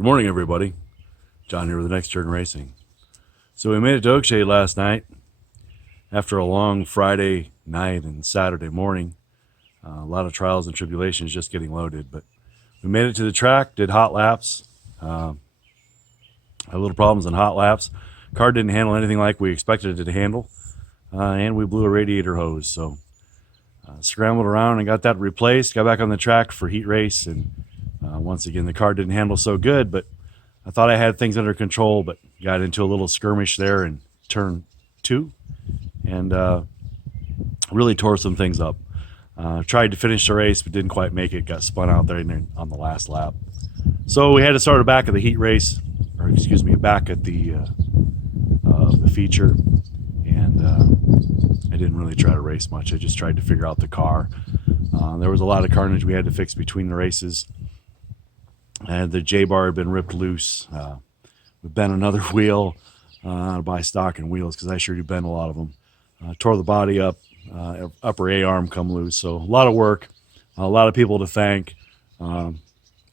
Good morning, everybody. John here with the Next Turn Racing. So we made it to Oakshade last night after a long Friday night and Saturday morning. A lot of trials and tribulations just getting loaded, but we made it to the track, did hot laps. Had little problems in hot laps. Car didn't handle anything like we expected it to handle, and we blew a radiator hose. So scrambled around and got that replaced, got back on the track for heat race, and once again the car didn't handle so good, but I thought I had things under control, but got into a little skirmish there in turn 2 and really tore some things up. Tried to finish the race but didn't quite make it, got spun out there on the last lap. So we had to start back at the heat race, or excuse me, back at the feature, and I didn't really try to race much. I just tried to figure out the car. There was a lot of carnage we had to fix between the races. And the J-bar had been ripped loose. We bent another wheel. To buy stock and wheels because I sure do bend a lot of them. Tore the body up, upper A-arm come loose. So a lot of work, a lot of people to thank. I'm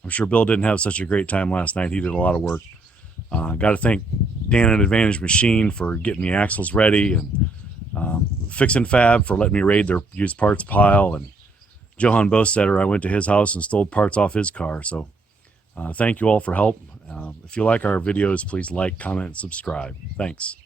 sure Bill didn't have such a great time last night. He did a lot of work. Got to thank Dan at Advantage Machine for getting the axles ready, and Fixin' Fab for letting me raid their used parts pile, and Johann Bostater, I went to his house and stole parts off his car. So thank you all for help. If you like our videos, please like, comment, and subscribe. Thanks.